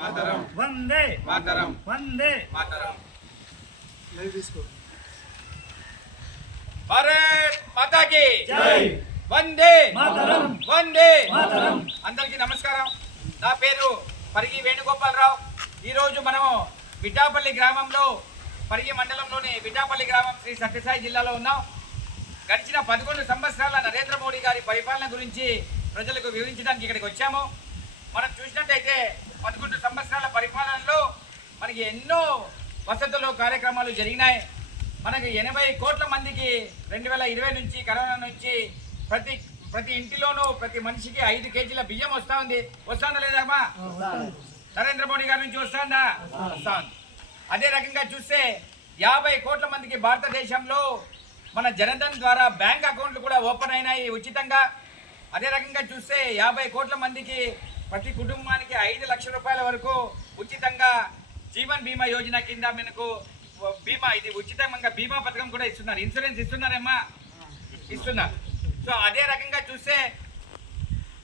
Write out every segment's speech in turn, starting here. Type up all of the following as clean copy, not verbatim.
మాతరం Vande Mataram Vande Mataram. Live తీసుకో. భారత్ మాతా key జై. వందే మాతరం వందే మాతరం. అందరికీ నమస్కారం. నా పేరు పరిగి వేణుగోపాలరావు. ఈరోజు మనము విఠాపల్లి గ్రామంలో, పరిగి మండలంలోని విఠాపల్లి గ్రామం, శ్రీ సత్యసాయి జిల్లాలో ఉన్నాం. గడిచిన 11 సంవత్సరాల నరేంద్ర మోడీ గారి పరిపాలన గురించి ప్రజలకు వివరించడానికి ఇక్కడికి వచ్చాము. మనం చూసినట్టయితే 11 సంవత్సరాల పరిపాలనలో మనకి ఎన్నో వసతులు కార్యక్రమాలు జరిగినాయి. మనకి 80 కోట్ల మందికి 2020 నుంచి, కరోనా నుంచి ప్రతి ఇంటిలోనూ ప్రతి మనిషికి 5 కేజీల బియ్యం వస్తూ ఉంది. వస్తుందా లేదమ్మా? నరేంద్ర మోడీ గారి నుంచి వస్తుందా? వస్తూ ఉంది. అదే రకంగా చూస్తే 50 కోట్ల మందికి భారతదేశంలో మన జనధన్ ద్వారా బ్యాంక్ అకౌంట్లు కూడా ఓపెన్ అయినాయి ఉచితంగా. అదే రకంగా చూస్తే 50 కోట్ల మందికి ప్రతి కుటుంబానికి 5 లక్షల రూపాయల వరకు ఉచితంగా జీవన్ బీమా యోజన కింద మనకు బీమా, ఇది ఉచితంగా బీమా పథకం కూడా ఇస్తున్నారు. ఇన్సూరెన్స్ ఇస్తున్నారేమ్మా? ఇస్తున్నారు. సో అదే రకంగా చూస్తే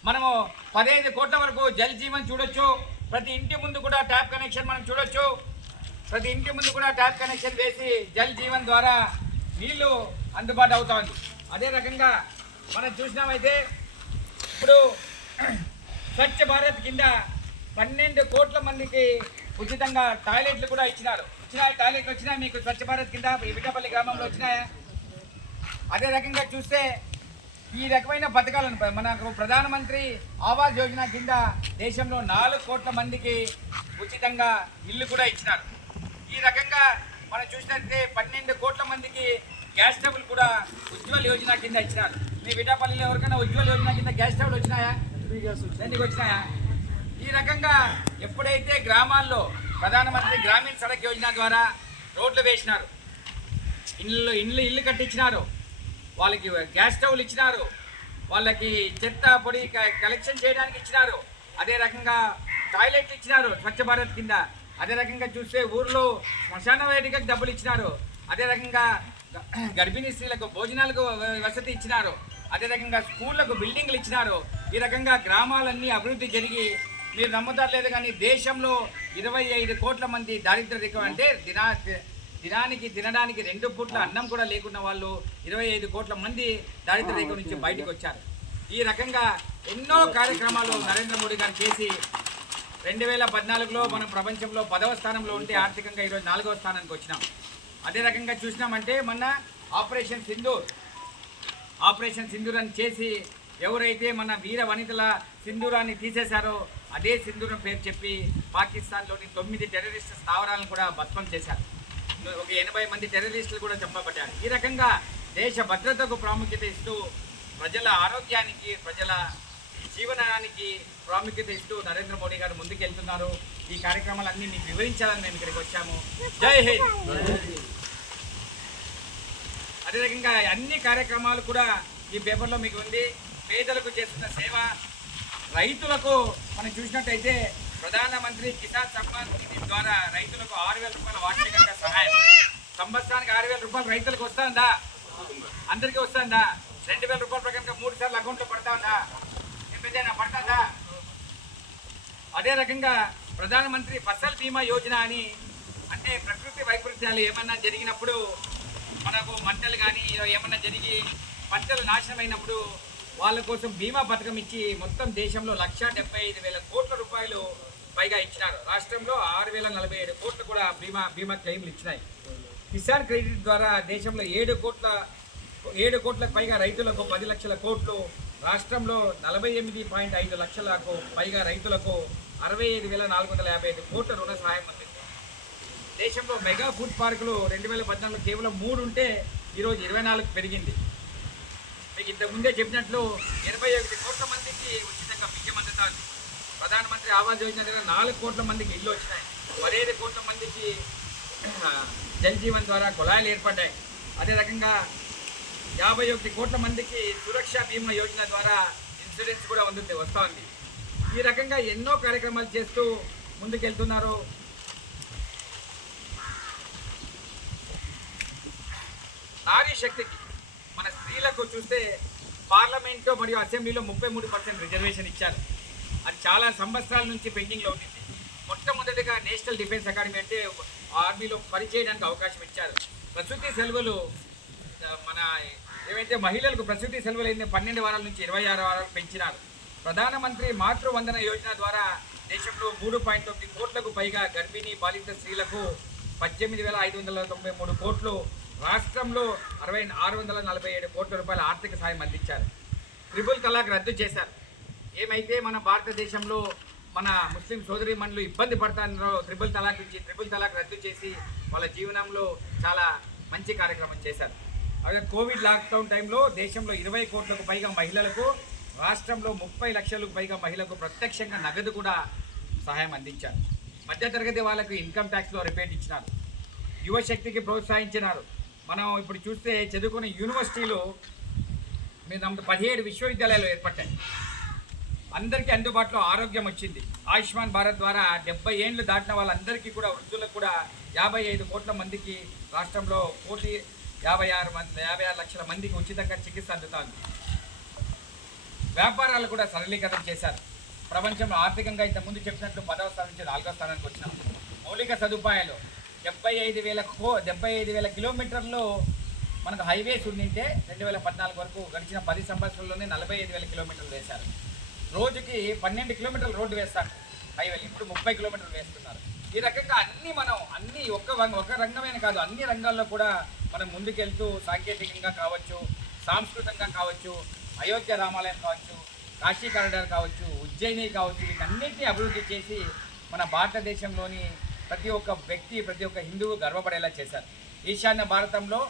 మనము 15 కోట్ల వరకు జల్ జీవన్ చూడొచ్చు. ప్రతి ఇంటి ముందు కూడా ట్యాప్ కనెక్షన్ మనం చూడొచ్చు. ప్రతి ఇంటి ముందు కూడా ట్యాప్ కనెక్షన్ వేసి జల్ జీవన్ ద్వారా నీళ్లు అందుబాటు అవుతుంది. అదే రకంగా మనం చూసినామైతే ఇప్పుడు స్వచ్ఛ భారత్ కింద 12 కోట్ల మందికి ఉచితంగా టాయిలెట్లు కూడా ఇచ్చినారు. టాయిలెట్లు వచ్చినాయి మీకు స్వచ్ఛ భారత్ కింద ఈ విఠాపల్లి గ్రామంలో వచ్చినాయా? అదే రకంగా చూస్తే ఈ రకమైన పథకాలను మనకు ప్రధానమంత్రి ఆవాస్ యోజన కింద దేశంలో 4 కోట్ల మందికి ఉచితంగా ఇల్లు కూడా ఇచ్చినారు. ఈ రకంగా మనం చూసినట్లయితే 12 కోట్ల మందికి గ్యాస్ స్టవ్లు కూడా ఉజ్వల్ యోజన కింద ఇచ్చినారు. మీ విఠాపల్లిలో ఎవరికైనా ఉజ్వల్ యోజన కింద గ్యాస్ స్టవ్లు వచ్చినాయా? ఎందుకు వచ్చినాయా? ఈ రకంగా ఎప్పుడైతే గ్రామాల్లో ప్రధానమంత్రి గ్రామీణ సడక్ యోజన ద్వారా రోడ్లు వేసినారు, ఇల్లు కట్టించినారు, వాళ్ళకి గ్యాస్ స్టవ్లు ఇచ్చినారు, వాళ్ళకి చెత్త పొడి కలెక్షన్ చేయడానికి ఇచ్చినారు, అదే రకంగా టాయిలెట్లు ఇచ్చినారు స్వచ్ఛ భారత్ కింద. అదే రకంగా చూస్తే ఊర్లో శ్మశాన వేదికకు డబ్బులు ఇచ్చినారు. అదే రకంగా గర్భిణీ స్త్రీలకు భోజనాలకు వసతి ఇచ్చినారు. అదే రకంగా స్కూళ్లకు బిల్డింగ్లు ఇచ్చినారు. ఈ రకంగా గ్రామాలన్నీ అభివృద్ధి జరిగి, మీరు నమ్ముతారు లేదు కానీ దేశంలో 25 కోట్ల మంది దారిద్ర్య రేఖ, అంటే దినానికి తినడానికి 2 పూట్ల అన్నం కూడా లేకున్న వాళ్ళు 25 కోట్ల మంది దారిద్ర్య రేఖ నుంచి బయటకు వచ్చారు. ఈ రకంగా ఎన్నో కార్యక్రమాలు నరేంద్ర మోడీ గారు చేసి 2014లో మనం ప్రపంచంలో 10వ స్థానంలో ఉంటే ఆర్థికంగా ఈరోజు 4వ స్థానానికి వచ్చినాం. అదే రకంగా చూసినామంటే మొన్న ఆపరేషన్ సింధూర్ అని చేసి ఎవరైతే మన వీర వనితల సింధూరాన్ని తీసేశారో అదే సింధూరం పేరు చెప్పి పాకిస్తాన్లోని 9 టెర్రరిస్టు స్థావరాలను కూడా భస్మం చేశారు. ఒక 80 మంది టెర్రరిస్టులు కూడా చంపబడ్డారు. ఈ రకంగా దేశ భద్రతకు ప్రాముఖ్యత ఇస్తూ, ప్రజల ఆరోగ్యానికి, ప్రజల జీవనానికి ప్రాముఖ్యత ఇస్తూ నరేంద్ర మోడీ గారు ముందుకెళ్తున్నారు. ఈ కార్యక్రమాలన్నీ మీకు వివరించాలని మేము ఇక్కడికి వచ్చాము. జై హింద్. అదే రకంగా అన్ని కార్యక్రమాలు కూడా ఈ పేపర్లో మీకు ఉంది. పేదలకు చేస్తున్న సేవ, రైతులకు మనం చూసినట్టయితే ప్రధానమంత్రి కిసాన్ సమ్మాన్ నిధి ద్వారా రైతులకు 6,000 రూపాయల వార్షికంగా సహాయం. సంవత్సరానికి 6,000 రూపాయలు రైతులకు వస్తుందా? అందరికీ వస్తుందా? 2,000 రూపాయల ప్రకారంగా 3 సార్లు అకౌంట్లో పడుతుందా? ఎంతైనా పడుతుందా? అదే రకంగా ప్రధానమంత్రి ఫసల్ బీమా యోజన అని, అంటే ప్రకృతి వైపరీత్యాలు ఏమన్నా జరిగినప్పుడు, మనకు మంటలు కానీ ఏమన్నా జరిగి పంటలు నాశనం అయినప్పుడు వాళ్ళ కోసం బీమా పథకం ఇచ్చి మొత్తం దేశంలో 1,75,000 కోట్ల రూపాయలు పైగా ఇచ్చినారు. రాష్ట్రంలో 6,047 కోట్లు కూడా బీమా క్లెయిమ్లు ఇచ్చినాయి. కిసాన్ క్రెడిట్ ద్వారా దేశంలో 7 కోట్లకు పైగా రైతులకు 10 లక్షల కోట్లు, రాష్ట్రంలో 48.5 లక్షలకు పైగా రైతులకు 65,455 కోట్ల రుణ సహాయం అందింది. దేశంలో మెగా ఫుడ్ పార్కులు 2014 కేవలం 3 ఉంటే ఈరోజు 24 పెరిగింది. మీకు ఇంతకుముందే చెప్పినట్లు 81 కోట్ల మందికి ఉచితంగా బియ్యం అందుతుంది. ప్రధానమంత్రి ఆవాస్ యోజన ద్వారా 4 కోట్ల మందికి ఇల్లు వచ్చినాయి. 15 కోట్ల మందికి జల్ జీవన్ ద్వారా కుళాయిలు ఏర్పడ్డాయి. అదే రకంగా 51 కోట్ల మందికి సురక్ష బీమా యోజన ద్వారా ఇన్సూరెన్స్ కూడా వస్తుంది. ఈ రకంగా ఎన్నో కార్యక్రమాలు చేస్తూ ముందుకెళ్తున్నారు. నారీ శక్తికి, మన స్త్రీలకు చూస్తే పార్లమెంటు మరియు అసెంబ్లీలో 33% రిజర్వేషన్ ఇచ్చారు. అది చాలా సంవత్సరాల నుంచి పెండింగ్లో ఉంటుంది. నేషనల్ డిఫెన్స్ అకాడమీ అంటే ఆర్మీలో పనిచేయడానికి అవకాశం ఇచ్చారు. ప్రసూతి సెలవులు మన ఏవైతే మహిళలకు ప్రసూతి సెలవులు అయితే 12 వారాల నుంచి 26 వారాలు పెంచినారు. ప్రధానమంత్రి మాతృవందన యోజన ద్వారా దేశంలో 3.9 కోట్లకు పైగా గర్భిణీ బాలింత స్త్రీలకు 18,593 కోట్లు, రాష్ట్రంలో 647 కోట్ల రూపాయల ఆర్థిక సాయం అందించారు. ట్రిపుల్ తలాక్ రద్దు చేశారు. ఏమైతే మన భారతదేశంలో మన ముస్లిం సోదరీమణులు ఇబ్బంది పడతారో ట్రిపుల్ తలాక్ రద్దు చేసి వాళ్ళ జీవనంలో చాలా మంచి కార్యక్రమం చేశారు. అలాగే కోవిడ్ లాక్డౌన్ టైంలో దేశంలో 20 కోట్లకు పైగా మహిళలకు, రాష్ట్రంలో 30 లక్షలకు పైగా మహిళలకు ప్రత్యక్షంగా నగదు కూడా సహాయం అందించారు. మధ్యతరగతి వాళ్ళకు ఇన్కమ్ ట్యాక్స్లో రిబేట్ ఇచ్చినారు. యువశక్తికి ప్రోత్సహించినారు. మనం ఇప్పుడు చూస్తే చదువుకునే యూనివర్సిటీలు మీద 17 విశ్వవిద్యాలయాలు ఏర్పడ్డాయి. అందరికీ అందుబాటులో ఆరోగ్యం వచ్చింది. ఆయుష్మాన్ భారత్ ద్వారా 70 ఏళ్ళు దాటిన వాళ్ళందరికీ కూడా, వృద్ధులకు కూడా 55 కోట్ల మందికి రాష్ట్రంలో 56 లక్షల మందికి ఉచితంగా చికిత్స అందుతుంది. వ్యాపారాలు కూడా సరళీకరణ చేశారు. ప్రపంచంలో ఆర్థికంగా ఇంతకుముందు చెప్పినట్లు 10వ స్థానం నుంచి 4వ స్థానానికి వచ్చినాం. మౌలిక సదుపాయాలు 75,000 కిలోమీటర్లు మనకు హైవేస్ ఉండింటే 2014 వరకు గడిచిన 10 సంవత్సరాల్లోనే 45,000 కిలోమీటర్లు వేశారు. రోజుకి 12 కిలోమీటర్లు రోడ్డు వేస్తారు హైవేలు, ఇప్పుడు 30 కిలోమీటర్లు వేస్తున్నారు. ఈ రకంగా అన్ని ఒక రంగమైన కాదు, అన్ని రంగాల్లో కూడా మనం ముందుకెళ్తూ సాంకేతికంగా కావచ్చు, సాంస్కృతికంగా కావచ్చు, అయోధ్య రామాలయం కావచ్చు, కాశీ కారిడార్ కావచ్చు, ఉజ్జయిని కావచ్చు, వీటన్నిటిని అభివృద్ధి చేసి మన భారతదేశంలోని ప్రతి ఒక్క వ్యక్తి, ప్రతి ఒక్క హిందువు గర్వపడేలా చేశారు. ఈశాన్య భారతంలో